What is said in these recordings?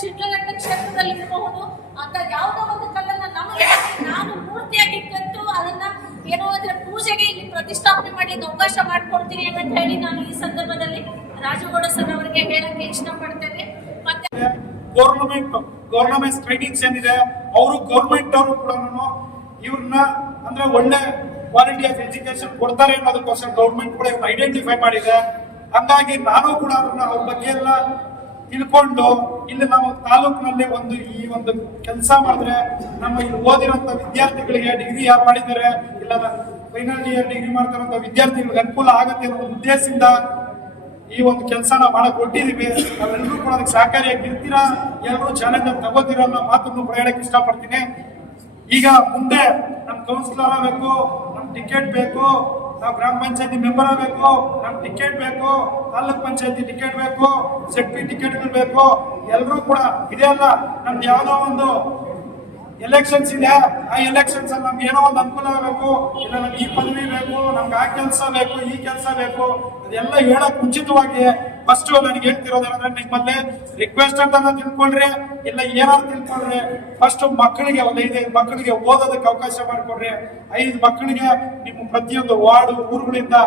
ಶಿಡ್ಲಘಟ್ಟ ಕ್ಷೇತ್ರದಲ್ಲಿ ಇರಬಹುದು ಅಂತ ಯಾವುದೋ ಒಂದು ಕಲ್ಲನ್ನ ನಮಗೆ ನಾನು ಪೂರ್ತಿಯಾಗಿ ಕಟ್ಟು ಅದನ್ನ ಏನೋ ಅದರ ಪೂಜೆಗೆ ಇಲ್ಲಿ ಪ್ರತಿಷ್ಠಾಪನೆ ಮಾಡ್ಲಿಕ್ಕೆ ಅವಕಾಶ ಮಾಡ್ಕೊಡ್ತೀನಿ ಅಂತ ಹೇಳಿ ನಾನು ಈ ಸಂದರ್ಭದಲ್ಲಿ ರಾಜಗೌಡ ಸರ್ ಅವರಿಗೆ ಹೇಳಕ್ಕೆ ಇಷ್ಟಪಡ್ತೇನೆ. ಮತ್ತೆ ಗೌರ್ನಮೆಂಟ್ ಗೌರ್ನಮೆಂಟ್ ಟ್ರೈನಿಂಗ್ಸ್ ಏನಿದೆ, ಅವರು ಗೌರ್ಮೆಂಟ್ ಅವರು ಕೂಡ ಇವ್ರನ್ನ ಅಂದ್ರೆ ಒಳ್ಳೆ ಕ್ವಾಲಿಟಿ ಆಫ್ ಎಜುಕೇಶನ್ ಕೊಡ್ತಾರೆ ಅನ್ನೋದಕ್ಕೋಸ್ಕರ ಗೌರ್ಮೆಂಟ್ ಕೂಡ ಐಡೆಂಟಿಫೈ ಮಾಡಿದೆ. ಹಂಗಾಗಿ ನಾನು ಕೂಡ ಅವ್ರ ಬಗ್ಗೆ ಎಲ್ಲ ತಿಳ್ಕೊಂಡು ಇಲ್ಲಿ ನಮ್ಮ ತಾಲೂಕಿನಲ್ಲಿ ಒಂದು ಈ ಒಂದು ಕೆಲಸ ಮಾಡಿದ್ರೆ, ನಮ್ಮ ಇಲ್ಲಿ ಓದಿರೋಂಥ ವಿದ್ಯಾರ್ಥಿಗಳಿಗೆ ಡಿಗ್ರಿ ಯಾರು ಮಾಡಿದ್ದಾರೆ, ಇಲ್ಲ ಫೈನಲ್ ಇಯರ್ ಡಿಗ್ರಿ ಮಾಡ್ತಾರಂತ ವಿದ್ಯಾರ್ಥಿಗಳಿಗೆ ಅನುಕೂಲ ಆಗುತ್ತೆ ಅನ್ನೋ ಉದ್ದೇಶದಿಂದ ಈ ಒಂದು ಕೆಲಸನ ಮಾಡಕ್ ಕೊಟ್ಟಿದೀವಿ ನಾವೆಲ್ಲರೂ ಕೂಡ ಅದಕ್ಕೆ ಸಹಕಾರಿಯಾಗಿರ್ತೀರಾ ಎಲ್ಲರೂ ಚಾಲೆಂಜ್ ತಗೋತೀರಾ ಅನ್ನೋ ಮಾತನ್ನು ಹೇಳಕ್ ಇಷ್ಟಪಡ್ತೀನಿ. ಈಗ ಮುಂದೆ ನಮ್ ಕೌನ್ಸಿಲರ್ ಆಗಬೇಕು, ನಮ್ ಟಿಕೆಟ್ ಬೇಕು ನಾವು ಗ್ರಾಮ ಪಂಚಾಯತಿ ಮೆಂಬರ್ ಆಗಬೇಕು, ನಮ್ಗೆ ಟಿಕೆಟ್ ಬೇಕು, ತಾಲೂಕ್ ಪಂಚಾಯತಿ ಟಿಕೆಟ್ ಬೇಕು ಸೆಕ್ಟಿ ಟಿಕೆಟ್ಗಳು ಬೇಕು ಎಲ್ಲರೂ ಕೂಡ ಇದೆ ಅಲ್ಲ, ನಮ್ದು ಯಾವುದೋ ಒಂದು ಎಲೆಕ್ಷನ್ಸ್ ಇದೆ, ಆ ಎಲೆಕ್ಷನ್ಸ್ ಅಲ್ಲಿ ನಮ್ಗೆ ಏನೋ ಒಂದು ಅನುಕೂಲ ಆಗಬೇಕು, ಇಲ್ಲ ನಮ್ಗೆ ಈ ಪದವಿ ಬೇಕು, ನಮ್ಗೆ ಆ ಕೆಲಸ ಬೇಕು, ಈ ಕೆಲಸ ಬೇಕು, ಅದೆಲ್ಲ ಹೇಳಕ್ ಮುಂಚಿತವಾಗಿ ಫಸ್ಟ್ ನನಗೆ ಹೇಳ್ತಿರೋದೇನಂದ್ರೆ ನಿಮ್ಮಲ್ಲಿ ರಿಕ್ವೆಸ್ಟ್ ಅಂತ ತಿಳ್ಕೊಳ್ರಿ, ಇಲ್ಲ ಏನಾದ್ರು ತಿಳ್ಕೊಳ್ರಿ. ಫಸ್ಟ್ ಮಕ್ಕಳಿಗೆ ಒಂದು ಐದು ಮಕ್ಕಳಿಗೆ ಓದೋದಕ್ಕೆ ಅವಕಾಶ ಮಾಡಿಕೊಡ್ರಿ. ಐದು ಮಕ್ಕಳಿಗೆ ನಿಮ್ಮ ಪ್ರತಿಯೊಂದು ವಾರ್ಡ್, ಊರುಗಳಿಂದ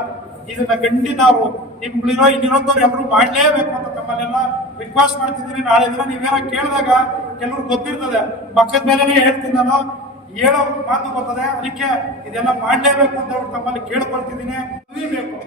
ಇದನ್ನ ಗಂಡಿ ನಾವು ನಿಮ್ಗಳಿರೋ ಇನ್ನಿರೋದವ್ರು ಎಲ್ಲರೂ ಮಾಡ್ಲೇಬೇಕು ಅಂತ ತಮ್ಮಲ್ಲೆಲ್ಲ ರಿಕ್ವೆಸ್ಟ್ ಮಾಡ್ತಿದ್ದೀನಿ. ನಾಳೆ ದಿನ ನೀವೇನ ಕೇಳಿದಾಗ ಕೆಲವ್ರು ಗೊತ್ತಿರ್ತದೆ. ಪಕ್ಕದ ಮೇಲೆನೆ ಹೇಳ್ತೀನಿ ನಾನು. ಹೇಳೋ ಮಾತು ಗೊತ್ತದೆ ಅದಕ್ಕೆ ಇದೆಲ್ಲ ಮಾಡ್ಲೇಬೇಕು ಅಂತ ಅವ್ರು ತಮ್ಮಲ್ಲಿ ಕೇಳ್ಕೊಳ್ತಿದ್ದೀನಿ. ಬೇಕು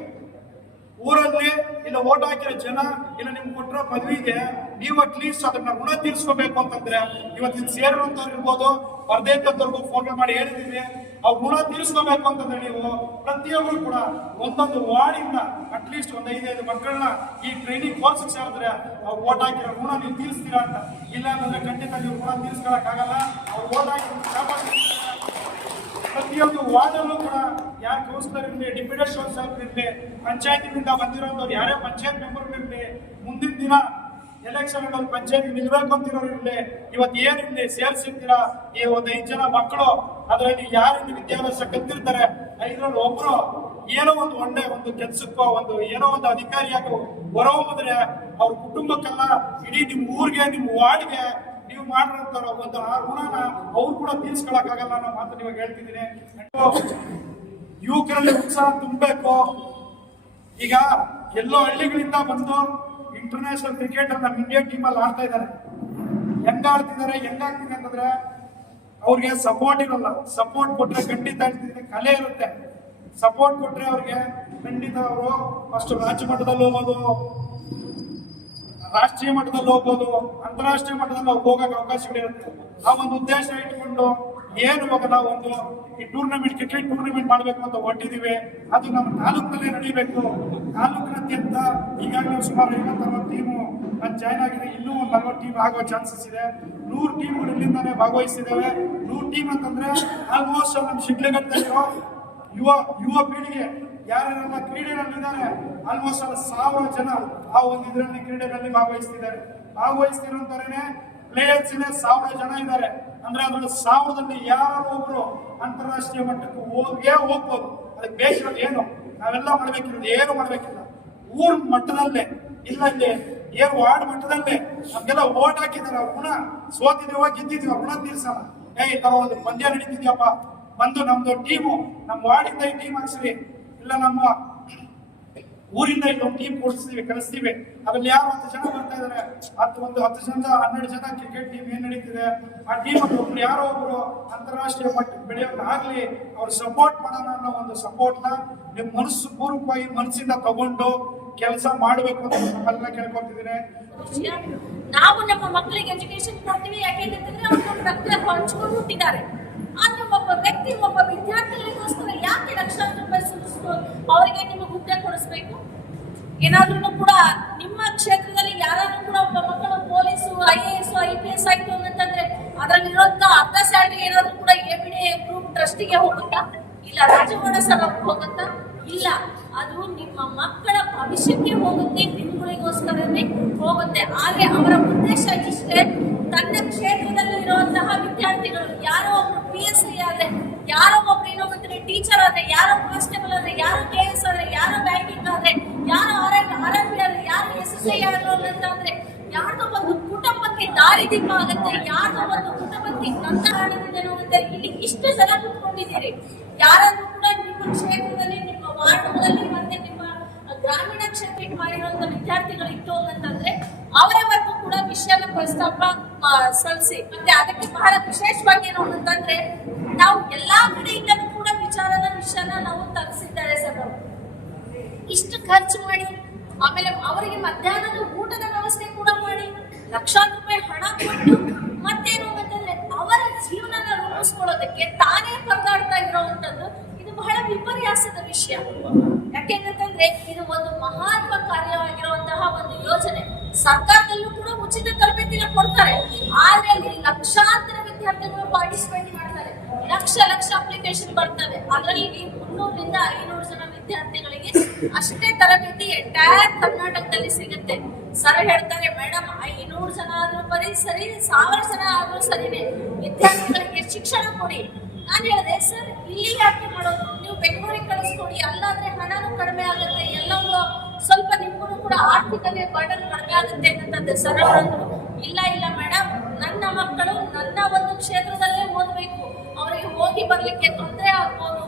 ಊರಲ್ಲಿ ಇಲ್ಲ ಓಟ್ ಹಾಕಿರೋ ಜನ ಇಲ್ಲ ನಿಮ್ಗೆ ಕೊಟ್ಟಿರೋ ಪದವಿಗೆ ನೀವು ಅಟ್ಲೀಸ್ಟ್ ಅದನ್ನ ಋಣ ತೀರ್ಸ್ಕೋಬೇಕು ಅಂತಂದ್ರೆ ಇವತ್ತಿನ ಸೇರುವಂತವ್ರು ಇರ್ಬೋದು ಬರ್ದೇ ಇದ್ದವ್ರಿಗೂ ಫೋನ್ ಮಾಡಿ ಹೇಳಿದೀವಿ. ಅವ್ರ ಋಣ ತೀರ್ಸ್ಕೋಬೇಕು ಅಂತಂದ್ರೆ ನೀವು ಪ್ರತಿಯೊಬ್ಬರು ಕೂಡ ಒಂದೊಂದು ವಾರ್ಡಿಂದ ಅಟ್ಲೀಸ್ಟ್ ಒಂದ್ ಐದೈದು ಮಕ್ಕಳನ್ನ ಈ ಟ್ರೈನಿಂಗ್ ಕೋರ್ಸ್ ಸೇರಿದ್ರೆ ಅವ್ರು ಓಟ್ ಹಾಕಿರೋ ಋಣ ನೀವು ತೀರಿಸ್ತೀರಾ ಅಂತ. ಇಲ್ಲ ಅಂತಂದ್ರೆ ಖಂಡಿತ ನೀವು ಋಣ ತೀರ್ಸ್ಕೊಳಕ್ ಆಗಲ್ಲ ಅವ್ರು ಓಟ್ ಹಾಕಿ ಪ್ರತಿಯೊಂದು ವಾರ್ಡಲ್ಲೂ ಕೂಡ ಯಾರು ಕೌನ್ಸಿಲರ್ ಇರಲಿ ಡೆಪ್ಯೂಟಿ ಕೌನ್ಸಿಲರ್ ಇರಲಿ, ಪಂಚಾಯತ್ನಿಂದ ಬಂದಿರೋದವ್ರು ಯಾರೇ ಪಂಚಾಯತ್ ಮೆಂಬರ್ ಇರಲಿ, ಮುಂದಿನ ದಿನ ಎಲೆಕ್ಷನ್ ಅಲ್ಲಿ ಪಂಚಾಯತ್ ನಿಲ್ಬೇಕು ಅಂತಿರೋರು ಇರಲಿ ಇವತ್ತು ಏನಿರಲಿ ಸೇರ್ಸಿರ್ತೀರಾ? ಈ ಒಂದು ಐದು ಜನ ಮಕ್ಕಳು ಅದರಲ್ಲಿ ಯಾರಿಂದ ವಿದ್ಯಾಭ್ಯಾಸ ಕಲ್ತಿರ್ತಾರೆ? ಐದರಲ್ಲಿ ಒಬ್ರು ಏನೋ ಒಂದು ಒಳ್ಳೆ ಒಂದು ಕೆಲ್ಸಕ್ಕೋ, ಒಂದು ಏನೋ ಒಂದು ಅಧಿಕಾರಿಯಾಗಿ ಹೊರಹೊಮ್ಮಿದ್ರೆ ಅವ್ರ ಕುಟುಂಬಕ್ಕೆಲ್ಲ, ಇಡೀ ನಿಮ್ಮ ಊರಿಗೆ ನಿಮ್ಮ ವಾರ್ಡ್ಗೆ ಒಂದು ಆ ಋಣನ ಅವ್ರು ಕೂಡ ತೀರ್ಸ್ಕೊಳಕ್ ಆಗಲ್ಲ ಅನ್ನೋ ಮಾತು ನಿಮಗೆ ಹೇಳ್ತಿದ್ದೀನಿ. ಯುವಕರಲ್ಲಿ ಉತ್ಸಾಹ ತುಂಬಬೇಕು. ಈಗ ಎಲ್ಲೋ ಹಳ್ಳಿಗಳಿಂದ ಬಂದು ಇಂಟರ್ನ್ಯಾಷನಲ್ ಕ್ರಿಕೆಟ್ ನಮ್ಮ ಇಂಡಿಯಾ ಟೀಮ್ ಅಲ್ಲಿ ಆಡ್ತಾ ಇದ್ದಾರೆ. ಹೆಂಗ ಆಡ್ತಿದ್ದಾರೆ, ಹೆಂಗ್ ಆಗ್ತಿದೆ ಅಂತಂದ್ರೆ ಅವ್ರಿಗೆ ಸಪೋರ್ಟ್ ಇರಲ್ಲ. ಸಪೋರ್ಟ್ ಕೊಟ್ರೆ ಖಂಡಿತ ಕಲೆ ಇರುತ್ತೆ. ಸಪೋರ್ಟ್ ಕೊಟ್ರೆ ಅವ್ರಿಗೆ ಖಂಡಿತ ಅವರು ಫಸ್ಟ್ ರಾಜ್ಯ ಮಟ್ಟದಲ್ಲಿ ಹೋಗೋದು ರಾಷ್ಟ್ರೀಯ ಮಟ್ಟದಲ್ಲಿ ಹೋಗ್ಬೋದು, ಅಂತಾರಾಷ್ಟ್ರೀಯ ಮಟ್ಟದಲ್ಲಿ ಹೋಗಕ್ಕೆ ಅವಕಾಶಗಳಿರುತ್ತೆ. ಆ ಒಂದು ಉದ್ದೇಶ ಇಟ್ಕೊಂಡು ಏನು ಇವಾಗ ನಾವು ಒಂದು ಈ ಟೂರ್ನಮೆಂಟ್ ಕ್ರಿಕೆಟ್ ಟೂರ್ನಮೆಂಟ್ ಮಾಡಬೇಕು ಅಂತ ಹೊಟ್ಟಿದೀವಿ ಅದು ನಮ್ಮ ತಾಲೂಕಿನಲ್ಲಿ ನಡೀಬೇಕು. ತಾಲೂಕಿನಾದ್ಯಂತ ಈಗಾಗಲೇ ಸುಮಾರು ಐವತ್ತರವತ್ತು ಟೀಮು ಅದು ಜಾಯ್ನ್ ಆಗಿದೆ ಇನ್ನೂ ಒಂದು ನಲ್ವತ್ತು ಟೀಮ್ ಆಗೋ ಚಾನ್ಸಸ್ ಇದೆ. ನೂರು ಟೀಮ್ಗಳು ಇಲ್ಲಿಂದಾನೇ ಭಾಗವಹಿಸಿದ್ದೇವೆ ನೂರು ಟೀಮ್ ಅಂತಂದ್ರೆ ಆಲ್ಮೋಸ್ಟ್ ನಮ್ಮ ಶಿಡ್ಲಘಟ್ಟದಲ್ಲಿರೋ ಯುವ ಯುವ ಪೀಳಿಗೆ ಯಾರ್ಯಾರೆಲ್ಲ ಕ್ರೀಡೆಯಲ್ಲಿದ್ದಾರೆ ಆಲ್ಮೋಸ್ಟ್ ಅಲ್ಲ ಸಾವಿರ ಜನ ಆ ಒಂದು ಇದರಲ್ಲಿ ಕ್ರೀಡೆಗಳಲ್ಲಿ ಭಾಗವಹಿಸ್ತಿದ್ದಾರೆ. ಭಾಗವಹಿಸ್ತಿರೋಂಥವ್ರೇನೆ ಪ್ಲೇಯರ್ಸ್ ಇದೆ ಸಾವಿರ ಜನ ಇದ್ದಾರೆ. ಅಂದ್ರೆ ಅದರ ಸಾವಿರದಲ್ಲಿ ಯಾರು ಒಬ್ರು ಅಂತಾರಾಷ್ಟ್ರೀಯ ಮಟ್ಟಕ್ಕೆ ಹೋಗೇ ಹೋಗ್ಬೋದು. ಅದಕ್ಕೆ ಬೇಸರ ಏನು? ನಾವೆಲ್ಲ ಮಾಡ್ಬೇಕಿರೋದು ಏನು ಮಾಡ್ಬೇಕಿಲ್ಲ. ಊರ್ ಮಟ್ಟದಲ್ಲೇ ಇಲ್ಲಲ್ಲಿ ಏನು ವಾರ್ಡ್ ಮಟ್ಟದಲ್ಲೇ ನಮ್ಗೆಲ್ಲ ಓಟ್ ಹಾಕಿದ್ದಾರೆ. ಅವ್ರ ಗುಣ ಸೋತಿದೀವ ಗೆದ್ದಿದೀವ ಗುಣ ಏ, ಈ ತರ ಒಂದು ಪಂದ್ಯ ನಡೀತಿದ್ಯಪ್ಪ. ಬಂದು ನಮ್ದು ಟೀಮು ನಮ್ಮ ವಾರ್ಡಿಂದ ಈ ಟೀಮ್ ಹಾಕ್ಸಿವಿ ಇಲ್ಲ ನಮ್ಮ ಊರಿಂದ ಇಲ್ಲಿ ಒಂದು ಟೀಮ್ ಕೊಡಿಸ್ತೀವಿ ಕಳಿಸ್ತೀವಿ. ಅದ್ರಲ್ಲಿ ಯಾರು ಹತ್ತು ಜನ ಬರ್ತಾ ಇದಾರೆ? ಹತ್ತು ಒಂದು, ಹತ್ತು ಜನ, ಹನ್ನೆರಡು ಜನ ಕ್ರಿಕೆಟ್ ಟೀಮ್ ಏನ್ ನಡೀತಿದೆ? ಆ ಟೀಮ್ ಒಬ್ರು ಯಾರೋ ಒಬ್ರು ಅಂತಾರಾಷ್ಟ್ರೀಯ ಮಟ್ಟಕ್ಕೆ ಬೆಳೆಯೋಕ್ಕಾಗ್ಲಿ ಅವ್ರ ಸಪೋರ್ಟ್ ಮಾಡೋಣ ಅನ್ನೋ ಒಂದು ಸಪೋರ್ಟ್ನ ನಿಮ್ ಮನಸ್ಸು ಪೂರ್ವಕವಾಗಿ ಮನಸ್ಸಿಂದ ತಗೊಂಡು ಕೆಲಸ ಮಾಡಬೇಕು ಅಂತ ನಮ್ಮೆಲ್ಲ ಕೇಳ್ಕೊತಿದ್ದೀನಿ ನಾವು ನಮ್ಮ ಮಕ್ಕಳಿಗೆ ಎಜುಕೇಶನ್ ಕೊಡ್ತೀವಿ ಯಾಕೆಂತಂದ್ರೆ ಅವ್ರು ರಕ್ತ ಹಂಚ್ಕೊಂಡು ಹುಟ್ಟಿದ್ದಾರೆ. ಒಬ್ಬ ವ್ಯಕ್ತಿ, ಒಬ್ಬ ವಿದ್ಯಾರ್ಥಿಗಳಿಗೋಸ್ಕರ ಯಾಕೆ ಲಕ್ಷಾಂತರ ರೂಪಾಯಿ ಅವರಿಗೆ ನಿಮ್ಮ ಹುದ್ದೆ ಕೊಡಿಸ್ಬೇಕು? ಏನಾದ್ರೂ ಕೂಡ ನಿಮ್ಮ ಕ್ಷೇತ್ರದಲ್ಲಿ ಯಾರಾದ್ರೂ ಕೂಡ ಒಬ್ಬ ಮಕ್ಕಳು police I A S I P S ಆಯ್ತು ಅಂತಂದ್ರೆ ಅದರಲ್ಲಿರುವಂತ ಅರ್ಧ ಸ್ಯಾಲ್ರಿ ಏನಾದ್ರೂ ಕೂಡ ಎ ಬಿ ಡಿ ಗ್ರೂಪ್ ಟ್ರಸ್ಟಿಗೆ ಹೋಗುತ್ತಾ? ಇಲ್ಲ ಸರ್ ಅವ್ರಿಗೆ ಹೋಗುತ್ತಾ? ಇಲ್ಲ. ಅದು ನಿಮ್ಮ ಮಕ್ಕಳ ಭವಿಷ್ಯಕ್ಕೆ ಹೋಗುತ್ತೆ, ನಿಮ್ಗಳಿಗೋಸ್ಕರನೇ ಹೋಗುತ್ತೆ. ಹಾಗೆ ಅವರ ಉದ್ದೇಶ ಇಷ್ಟೇ. ತನ್ನ ಕ್ಷೇತ್ರದಲ್ಲಿ ಇರುವಂತಹ ವಿದ್ಯಾರ್ಥಿಗಳು ಯಾರೋ ಒಬ್ರು ಪಿ ಎಸ್ ಸಿ ಆದ್ರೆ ಯಾರೋ ಒಬ್ರು ಇನ್ನೊಬ್ಬರು ಟೀಚರ್ ಆದ್ರೆ, ಯಾರು ಕಾನ್ಸ್ಟೇಬಲ್ ಆದ್ರೆ, ಯಾರು ಕೆ ಎಸ್ ಆದ್ರೆ, ಯಾರೋ ಬ್ಯಾಂಕಿಂಗ್ ಆದ್ರೆ, ಯಾರು ಆರ್ ಆರ್ ಎನ್ ಬಿ ಆದ್ರೆ, ಯಾರೋ ಎಸ್ ಎಸ್ ಐ ಆದ್ರು ಅಂತಂದ್ರೆ ಯಾರ್ದೋ ಒಂದು ಕುಟುಂಬಕ್ಕೆ ದಾರಿದೀಪ ಆಗುತ್ತೆ, ಯಾರ್ದೋ ಒಂದು ಕುಟುಂಬಕ್ಕೆ ನನ್ನ ಆಗುತ್ತೆ ಅಂತ ಇಲ್ಲಿ ಇಷ್ಟು ಜನ ಕುತ್ಕೊಂಡಿದ್ದೀರಿ. ಯಾರಾದ್ರೂ ಕೂಡ ನಿಮ್ಮ ಕ್ಷೇತ್ರದಲ್ಲಿ, ನಿಮ್ಮ ವಾರ್ಡ್ಗಳಲ್ಲಿ ಮತ್ತೆ ನಿಮ್ಮ ಗ್ರಾಮೀಣ ಕ್ಷೇತ್ರಕ್ಕೆ ಮಾಡಿರುವಂತ ವಿದ್ಯಾರ್ಥಿಗಳು ಇತ್ತು ಅಂತಂದ್ರೆ ಅವರವರೆಗೂ ಕೂಡ ವಿಷಯನ ಪ್ರಸ್ತಾಪ ಸಲ್ಲಿಸಿ. ಮತ್ತೆ ಅದಕ್ಕೆ ಬಹಳ ವಿಶೇಷವಾಗಿ ಏನು ಅಂತಂದ್ರೆ, ನಾವು ಎಲ್ಲಾ ಕಡೆಯಿಂದಲೂ ಕೂಡ ವಿಚಾರನ ವಿಷಯನ ನಾವು ತರಿಸಿದ್ದಾರೆ ಸರ್ ನಾವು ಇಷ್ಟು ಖರ್ಚು ಮಾಡಿ, ಆಮೇಲೆ ಅವರಿಗೆ ಮಧ್ಯಾಹ್ನದ ಊಟದ ವ್ಯವಸ್ಥೆ ಕೂಡ ಮಾಡಿ ಲಕ್ಷಾಂತರ ರೂಪಾಯಿ ಹಣ ಕೊಟ್ಟು ಮತ್ತೇನು ಅಂತಂದ್ರೆ ಅವರ ಜೀವನನ ರೂಪಿಸ್ಕೊಳ್ಳೋದಕ್ಕೆ ತಾನೇ ಪರದಾಡ್ತಾ ಇರೋವಂಥದ್ದು ಇದು ಬಹಳ ವಿಪರ್ಯಾಸದ ವಿಷಯ. ಯಾಕೆಂತಂದ್ರೆ ಇದು ಒಂದು ಮಹಾತ್ಮ ಕಾರ್ಯವಾಗಿರುವಂತಹ ಒಂದು ಯೋಜನೆ. ಸರ್ಕಾರದಲ್ಲೂ ಕೂಡ ಉಚಿತ ತರಬೇತಿನ ಕೊಡ್ತಾರೆ. ಆದ್ರೆ ಅಲ್ಲಿ ಲಕ್ಷಾಂತರ ವಿದ್ಯಾರ್ಥಿಗಳು ಪಾರ್ಟಿಸಿಪೇಟ್ ಮಾಡ್ತಾರೆ. ಲಕ್ಷ ಲಕ್ಷ ಅಪ್ಲಿಕೇಶನ್ ಬರ್ತವೆ ಅದರಲ್ಲಿ ಮುನ್ನೂರಿಂದ ಐನೂರು ಜನ ವಿದ್ಯಾರ್ಥಿಗಳಿಗೆ ಅಷ್ಟೇ ತರಬೇತಿ ಎಂಟೈರ್ ಕರ್ನಾಟಕದಲ್ಲಿ ಸಿಗುತ್ತೆ. ಸರ್ ಹೇಳ್ತಾರೆ, ಮೇಡಮ್, ಐನೂರು ಜನ ಆದ್ರೂ ಬರಿ ಸರಿ, ಸಾವಿರ ಜನ ಆದ್ರೂ ಸರಿನೇ. ವಿದ್ಯಾರ್ಥಿಗಳಿಗೆ ಶಿಕ್ಷಣ ಕೊಡಿ. ನಾನು ಹೇಳಿದೆ, ಸರ್, ಇಲ್ಲಿ ಯಾಕೆ ಮಾಡೋದು? ನೀವು ಬೆಂಗಳೂರಿಗೆ ಕಳಿಸ್ಕೊಡಿ. ಅಲ್ಲಾದ್ರೆ ಹಣನೂ ಕಡಿಮೆ ಆಗುತ್ತೆ. ಎಲ್ಲವೂ ಸ್ವಲ್ಪ ನಿಮ್ಗೂ ಕೂಡ ಆರ್ಥಿಕತೆ ಬರ್ಡನ್ ಕಡಿಮೆ ಆಗುತ್ತೆ ಅಂತಂದ್ರೆ ಸರ್ ಅವರಂದ್ರು. ಇಲ್ಲ ಇಲ್ಲ, ಮೇಡಮ್, ನನ್ನ ಮಕ್ಕಳು ನನ್ನ ಒಂದು ಕ್ಷೇತ್ರದಲ್ಲೇ ಓದಬೇಕು. ಅವರಿಗೆ ಹೋಗಿ ಬರ್ಲಿಕ್ಕೆ ತೊಂದರೆ ಆಗ್ಬೋದು.